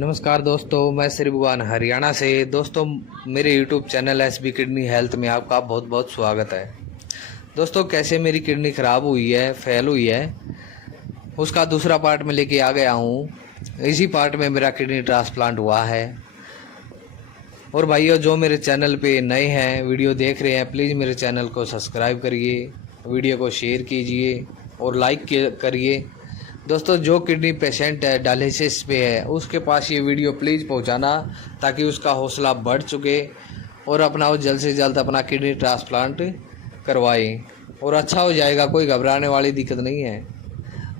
नमस्कार दोस्तों, मैं श्री भगवान हरियाणा से। दोस्तों, मेरे YouTube channel SB kidney health में आपका बहुत बहुत स्वागत है। दोस्तों, कैसे मेरी किडनी ख़राब हुई है, फेल हुई है, उसका दूसरा पार्ट में लेके आ गया हूँ। इसी पार्ट में मेरा किडनी ट्रांसप्लांट हुआ है। और भाइयों, जो मेरे चैनल पे नए हैं, वीडियो देख रहे हैं, प्लीज़ मेरे चैनल को सब्सक्राइब करिए, वीडियो को शेयर कीजिए और लाइक करिए। दोस्तों, जो किडनी पेशेंट है, डायलिसिस पे है, उसके पास ये वीडियो प्लीज़ पहुंचाना ताकि उसका हौसला बढ़ चुके और अपना वो जल्द से जल्द अपना किडनी ट्रांसप्लांट करवाए और अच्छा हो जाएगा। कोई घबराने वाली दिक्कत नहीं है।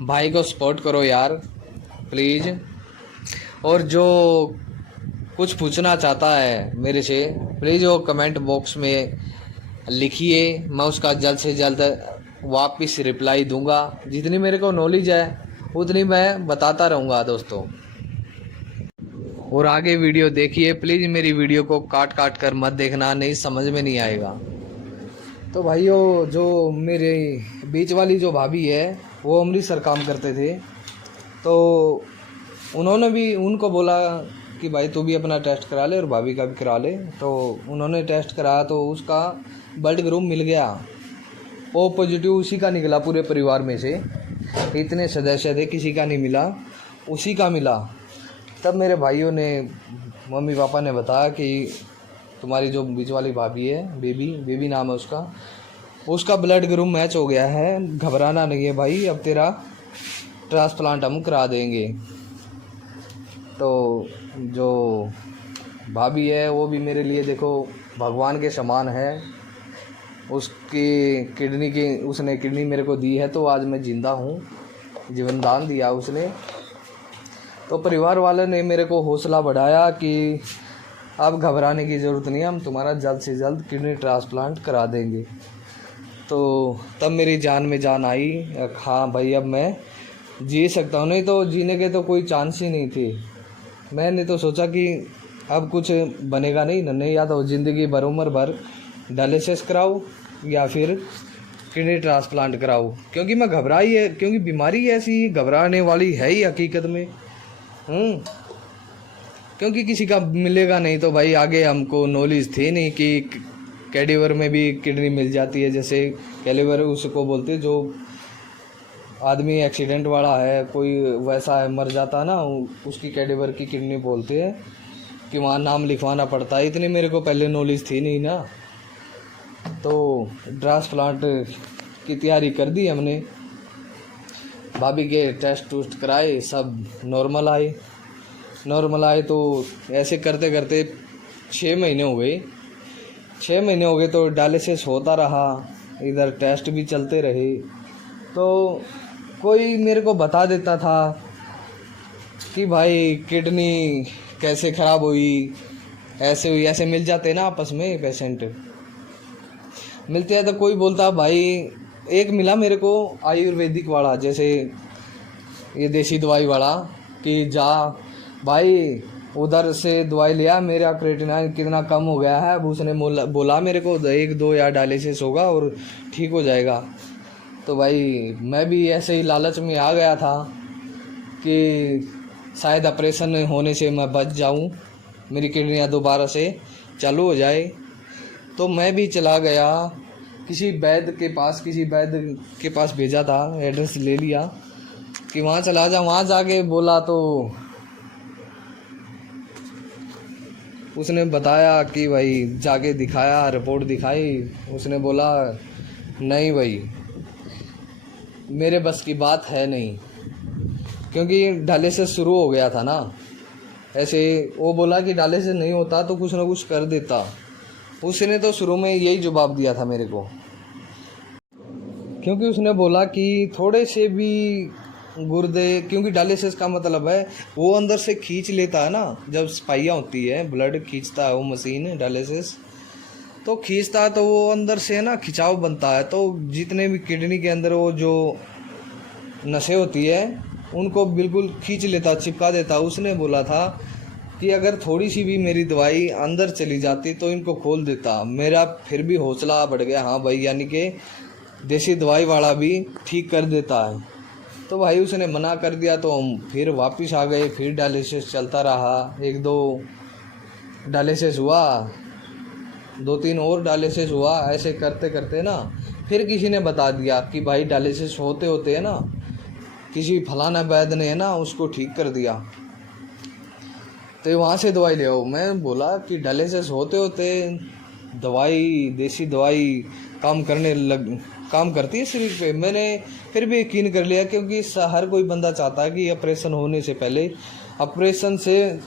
भाई को सपोर्ट करो यार प्लीज़। और जो कुछ पूछना चाहता है मेरे से, प्लीज़ वो कमेंट बॉक्स में लिखिए, मैं उसका जल्द से जल्द वापस रिप्लाई दूंगा। जितनी मेरे को नॉलेज है उतनी मैं बताता रहूँगा दोस्तों। और आगे वीडियो देखिए प्लीज़, मेरी वीडियो को काट काट कर मत देखना, नहीं समझ में नहीं आएगा। तो भाइयों, जो मेरे बीच वाली जो भाभी है वो अमृतसर काम करते थे, तो उन्होंने भी उनको बोला कि भाई तू भी अपना टेस्ट करा ले और भाभी का भी करा ले। तो उन्होंने टेस्ट कराया तो उसका ब्लड ग्रुप मिल गया, ओ पॉजिटिव उसी का निकला। पूरे परिवार में से इतने सदस्य थे, किसी का नहीं मिला, उसी का मिला। तब मेरे भाइयों ने, मम्मी पापा ने बताया कि तुम्हारी जो बीच वाली भाभी है, बेबी नाम है उसका ब्लड ग्रुप मैच हो गया है, घबराना नहीं है भाई, अब तेरा ट्रांसप्लांट हम करा देंगे। तो जो भाभी है वो भी मेरे लिए देखो भगवान के समान है। उसकी उसने किडनी मेरे को दी है, तो आज मैं ज़िंदा हूँ, जीवन दान दिया उसने। तो परिवार वाले ने मेरे को हौसला बढ़ाया कि अब घबराने की ज़रूरत नहीं है, हम तुम्हारा जल्द से जल्द किडनी ट्रांसप्लांट करा देंगे। तो तब मेरी जान में जान आई, हाँ भाई अब मैं जी सकता हूँ। नहीं तो जीने के तो कोई चांस ही नहीं थे। मैंने तो सोचा कि अब कुछ बनेगा नहीं, या तो ज़िंदगी भर उम्र भर डायलिसिस कराओ या फिर किडनी ट्रांसप्लांट कराओ, क्योंकि मैं घबराई है, क्योंकि बीमारी ऐसी घबराने वाली है ही हकीकत में। क्योंकि किसी का मिलेगा नहीं, तो भाई आगे हमको नॉलेज थी नहीं कि कैडेवर में भी किडनी मिल जाती है। जैसे कैडेवर उसको बोलते, जो आदमी एक्सीडेंट वाला है, कोई वैसा है, मर जाता ना, उसकी कैडेवर की किडनी बोलते हैं, कि वहाँ नाम लिखवाना पड़ता है। इतनी मेरे को पहले नॉलेज थी नहीं ना। तो ट्रांसप्लांट की तैयारी कर दी हमने, भाभी के टेस्ट टूस्ट कराए, सब नॉर्मल आए। तो ऐसे करते करते 6 महीने हो गए। तो डायलिसिस होता रहा, इधर टेस्ट भी चलते रहे। तो कोई मेरे को बता देता था कि भाई किडनी कैसे ख़राब हुई, ऐसे हुई, ऐसे मिल जाते ना आपस में पेशेंट मिलते हैं। तो कोई बोलता भाई, एक मिला मेरे को आयुर्वेदिक वाला, जैसे ये देसी दवाई वाला, कि जा भाई उधर से दवाई लिया, मेरा क्रेटिनाइन कितना कम हो गया है। अब उसने बोला मेरे को 1-2 या डायलिसिस होगा और ठीक हो जाएगा। तो भाई मैं भी ऐसे ही लालच में आ गया था कि शायद ऑपरेशन होने से मैं बच जाऊं, मेरी किडनियाँ दोबारा से चालू हो जाए। तो मैं भी चला गया किसी वैद्य के पास भेजा था, एड्रेस ले लिया कि वहाँ चला जा। वहाँ जाके बोला तो उसने बताया कि भाई जाके दिखाया, रिपोर्ट दिखाई, उसने बोला नहीं भाई मेरे बस की बात है नहीं, क्योंकि डायलिसिस शुरू हो गया था ना। ऐसे वो बोला कि डायलिसिस नहीं होता तो कुछ ना कुछ कर देता। उसने तो शुरू में यही जवाब दिया था मेरे को, क्योंकि उसने बोला कि थोड़े से भी गुर्दे, क्योंकि डायलिसिस का मतलब है वो अंदर से खींच लेता है ना, जब स्पाइयाँ होती है, ब्लड खींचता है वो मशीन डायलिसिस, तो खींचता है तो वो अंदर से ना खिंचाव बनता है। तो जितने भी किडनी के अंदर वो जो नसें होती है उनको बिल्कुल खींच लेता, चिपका देता। उसने बोला था कि अगर थोड़ी सी भी मेरी दवाई अंदर चली जाती तो इनको खोल देता। मेरा फिर भी हौसला बढ़ गया, हाँ भाई, यानी कि देसी दवाई वाला भी ठीक कर देता है। तो भाई उसने मना कर दिया, तो हम फिर वापस आ गए। फिर डायलिसिस चलता रहा, 1-2 डायलिसिस हुआ, 2-3 और डायलिसिस हुआ। ऐसे करते करते ना फिर किसी ने बता दिया कि भाई डायलिसिस होते होते है ना, किसी फलाना वैद्य ने है ना उसको ठीक कर दिया, तो वहाँ से दवाई ले आओ। मैं बोला कि डायलिसिस होते होते दवाई, देसी दवाई काम करती है शरीर पे। मैंने फिर भी यकीन कर लिया, क्योंकि हर कोई बंदा चाहता है कि ऑपरेशन होने से पहले, ऑपरेशन से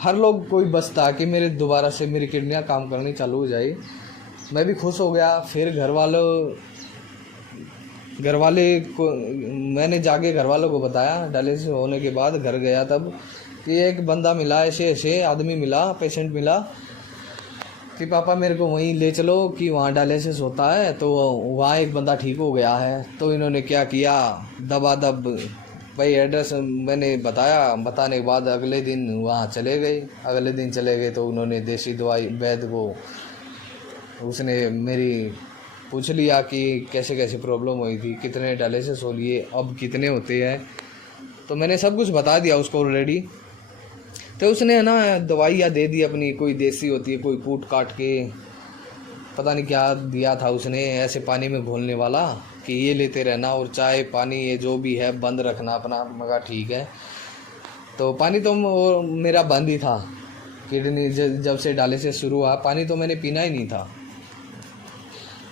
हर लोग कोई बचता है कि मेरे दोबारा से मेरी किडनियाँ काम करनी चालू हो जाए। मैं भी खुश हो गया। फिर घर वाले को मैंने जाके घर वालों को बताया। डायलिसिस होने के बाद घर गया तब कि एक बंदा मिला, ऐसे आदमी मिला, पेशेंट मिला कि पापा मेरे को वहीं ले चलो कि वहाँ डायलिसिस होता है, तो वहाँ एक बंदा ठीक हो गया है। तो इन्होंने क्या किया, दबादब भाई एड्रेस मैंने बताने के बाद अगले दिन वहाँ चले गए। तो उन्होंने देसी दवाई वैद्य को, उसने मेरी पूछ लिया कि कैसे कैसे प्रॉब्लम हुई थी, कितने डायलिसिस हो लिए, अब कितने होते हैं। तो मैंने सब कुछ बता दिया उसको ऑलरेडी। तो उसने है ना दवाइयाँ दे दी अपनी, कोई देसी होती है, कोई कूट काट के, पता नहीं क्या दिया था उसने, ऐसे पानी में घोलने वाला कि ये लेते रहना, और चाय पानी ये जो भी है बंद रखना अपना। मगर ठीक है। तो पानी तो मेरा बंद ही था, किडनी जब से डायलिसिस शुरू हुआ पानी तो मैंने पीना ही नहीं था।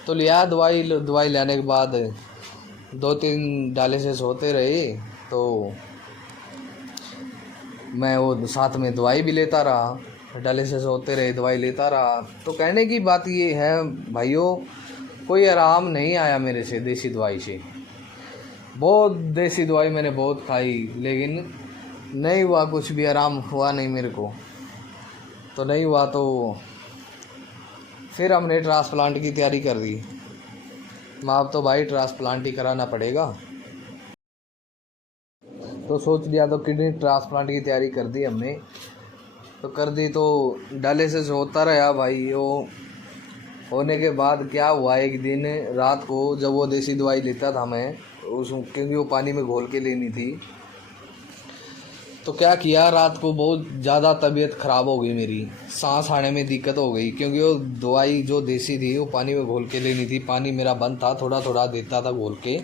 तो लिया दवाई लेने के बाद 2-3 डायलिसिस होते रहे, तो मैं वो साथ में दवाई भी लेता रहा, डायलिसिस होते रहे, दवाई लेता रहा। तो कहने की बात ये है भाइयों, कोई आराम नहीं आया मेरे से देसी दवाई से। बहुत देसी दवाई मैंने बहुत खाई, लेकिन नहीं हुआ, कुछ भी आराम हुआ नहीं मेरे को। तो नहीं हुआ तो फिर हमने ट्रांसप्लांट की तैयारी कर दी। अब तो भाई ट्रांसप्लांट ही कराना पड़ेगा। तो सोच लिया, तो किडनी ट्रांसप्लांट की तैयारी कर दी हमने। तो कर दी, तो डायलिसिस होता रहा भाई। वो होने के बाद क्या हुआ, एक दिन रात को जब वो देसी दवाई लेता था मैं क्योंकि वो पानी में घोल के लेनी थी, तो क्या किया, रात को बहुत ज़्यादा तबीयत ख़राब हो गई मेरी, सांस आने में दिक्कत हो गई, क्योंकि वो दवाई जो देसी थी वो पानी में घोल के लेनी थी। पानी मेरा बंद था, थोड़ा थोड़ा देता था घोल के,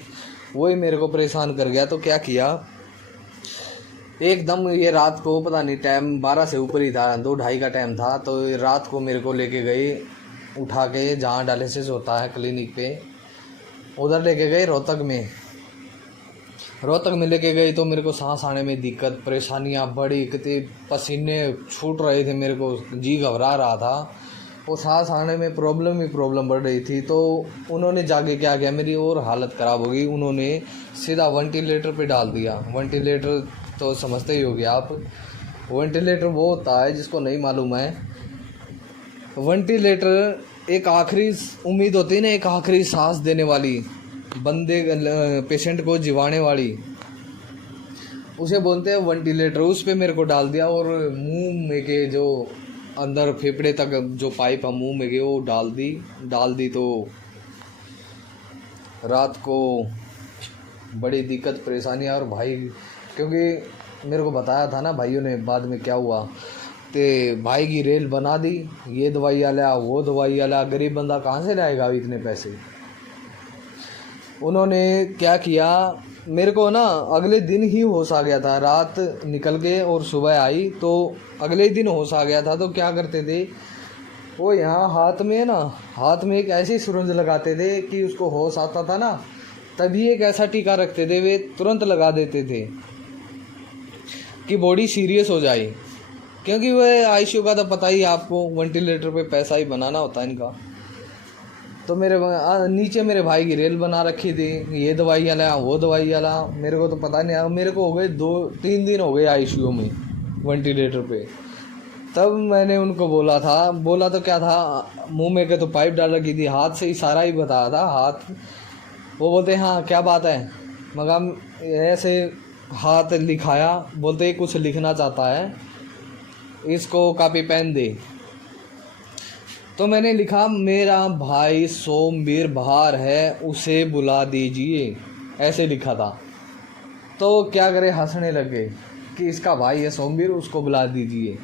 वही मेरे को परेशान कर गया। तो क्या किया, एकदम ये रात को पता नहीं टाइम 12 से ऊपर ही था, 2-2:30 का टाइम था। तो रात को मेरे को लेके गए, उठा के जहाँ डायलिसिस होता है क्लिनिक पे, उधर लेके गए रोहतक में लेके गए। तो मेरे को सांस आने में दिक्कत, परेशानियाँ बड़ी, कितने पसीने छूट रहे थे, मेरे को जी घबरा रहा था, वो सांस आने में प्रॉब्लम बढ़ रही थी। तो उन्होंने जाके क्या किया, मेरी और हालत ख़राब हो गई, उन्होंने सीधा वेंटिलेटर पे डाल दिया। वेंटिलेटर तो समझते ही होगे आप, वेंटिलेटर वो होता है जिसको नहीं मालूम है, वेंटिलेटर एक आखिरी उम्मीद होती है ना, एक आखिरी सांस देने वाली, बंदे पेशेंट को जिवाने वाली, उसे बोलते हैं वेंटिलेटर। उस पे मेरे को डाल दिया, और मुंह में के जो अंदर फेफड़े तक जो पाइप है मुंह में के वो डाल दी। तो रात को बड़ी दिक्कत परेशानी। और भाई, क्योंकि मेरे को बताया था ना भाइयों ने, बाद में क्या हुआ, तो भाई की रेल बना दी, ये दवाई वाला वो दवाई वाला, गरीब बंदा कहाँ से लाएगा इतने पैसे। उन्होंने क्या किया, मेरे को ना अगले दिन ही होश आ गया था, रात निकल के और सुबह आई तो अगले दिन होश आ गया था। तो क्या करते थे वो, यहाँ हाथ में ना, हाथ में एक ऐसी सुरंज लगाते थे कि उसको होश आता था ना, तभी एक ऐसा टीका रखते थे, वे तुरंत लगा देते थे कि बॉडी सीरियस हो जाए। क्योंकि वह आईसीयू का तो पता ही आपको, वेंटिलेटर पे पैसा ही बनाना होता है इनका। तो मेरे नीचे मेरे भाई की रेल बना रखी थी, ये दवाई वाला वो दवाई वाला, मेरे को तो पता नहीं। मेरे को हो गए 2-3 दिन हो गए आईसीयू में वेंटिलेटर पे। तब मैंने उनको बोला तो क्या था, मुंह में के तो पाइप डाल रखी थी, हाथ से इशारा ही बताया था, हाथ। वो बोलते हाँ क्या बात है, मगर ऐसे हाथ लिखाया, बोलते कुछ लिखना चाहता है, इसको कॉपी पेन दे। तो मैंने लिखा, मेरा भाई सोमवीर बाहर है, उसे बुला दीजिए, ऐसे लिखा था। तो क्या करे, हंसने लगे कि इसका भाई है सोमवीर, उसको बुला दीजिए।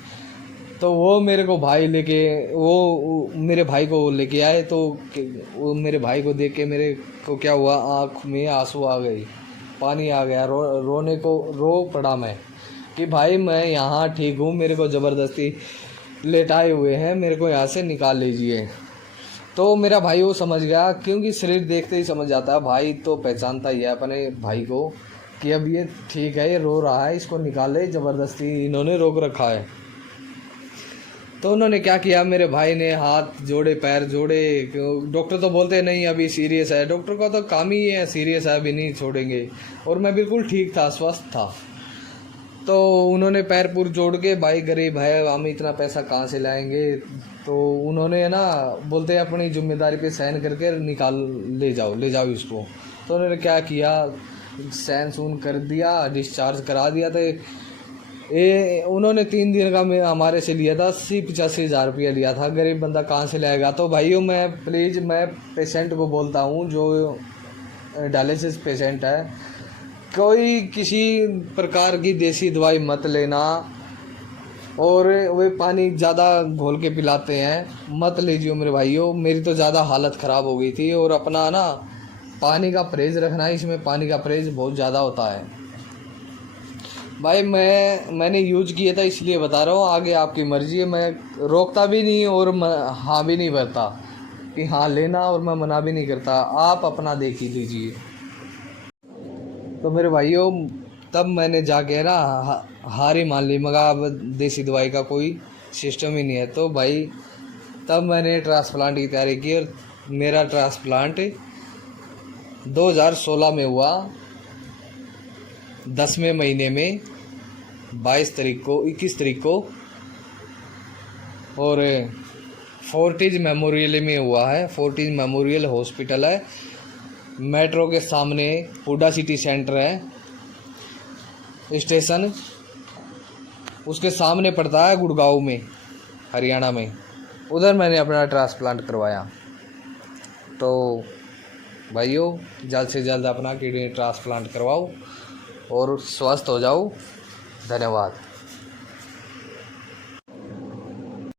तो वो मेरे को भाई लेके वो मेरे भाई को लेके आए। तो वो मेरे भाई को देख के मेरे को क्या हुआ, आँख में आंसू आ गई, पानी आ गया, रोने को रो पड़ा मैं कि भाई मैं यहाँ ठीक हूँ, मेरे को ज़बरदस्ती लेटाए हुए हैं, मेरे को यहाँ से निकाल लीजिए। तो मेरा भाई वो समझ गया, क्योंकि शरीर देखते ही समझ जाता है, भाई तो पहचानता ही है अपने भाई को कि अब ये ठीक है, ये रो रहा है, इसको निकाले, ज़बरदस्ती इन्होंने रोक रखा है। तो उन्होंने क्या किया, मेरे भाई ने हाथ जोड़े, पैर जोड़े। डॉक्टर तो बोलते नहीं अभी सीरियस है, डॉक्टर का तो काम ही है सीरियस है, अभी नहीं छोड़ेंगे। और मैं बिल्कुल ठीक था, स्वस्थ था। तो उन्होंने पैर पूर जोड़ के, भाई गरीब है, हम इतना पैसा कहाँ से लाएंगे। तो उन्होंने ना बोलते अपनी जिम्मेदारी पे साइन करके निकाल, ले जाओ इसको। तो उन्होंने क्या किया, साइन सून कर दिया, डिस्चार्ज करा दिया। तो ये उन्होंने 3 दिन का मैं हमारे से लिया था, 80-85 हज़ार रुपया लिया था। गरीब बंदा कहाँ से लाएगा। तो भाइयों मैं प्लीज़, मैं पेशेंट को बोलता हूँ जो डायलिसिस पेशेंट है, कोई किसी प्रकार की देसी दवाई मत लेना। और वे पानी ज़्यादा घोल के पिलाते हैं, मत लीजिए मेरे भाइयों। मेरी तो ज़्यादा हालत ख़राब हो गई थी। और अपना ना पानी का परहेज़ रखना है, इसमें पानी का परहेज़ बहुत ज़्यादा होता है भाई। मैंने यूज किया था इसलिए बता रहा हूँ, आगे आपकी मर्ज़ी है। मैं रोकता भी नहीं और हाँ भी नहीं भरता कि हाँ लेना, और मैं मना भी नहीं करता, आप अपना देख ही लीजिए। तो मेरे भाइयों तब मैंने जाके ना हार ही मान ली, मगर अब देसी दवाई का कोई सिस्टम ही नहीं है। तो भाई तब मैंने ट्रांसप्लांट की तैयारी की, और मेरा ट्रांसप्लांट 2016 में हुआ, 10वें महीने में 21 तारीख को। और फोर्टिज मेमोरियल में हुआ है। फोर्टिज मेमोरियल हॉस्पिटल है, मेट्रो के सामने, हुडा सिटी सेंटर है स्टेशन, उसके सामने पड़ता है, गुड़गांव में, हरियाणा में। उधर मैंने अपना ट्रांसप्लांट करवाया। तो भाइयों जल्द से जल्द अपना किडनी ट्रांसप्लांट करवाओ और स्वस्थ हो जाओ। धन्यवाद।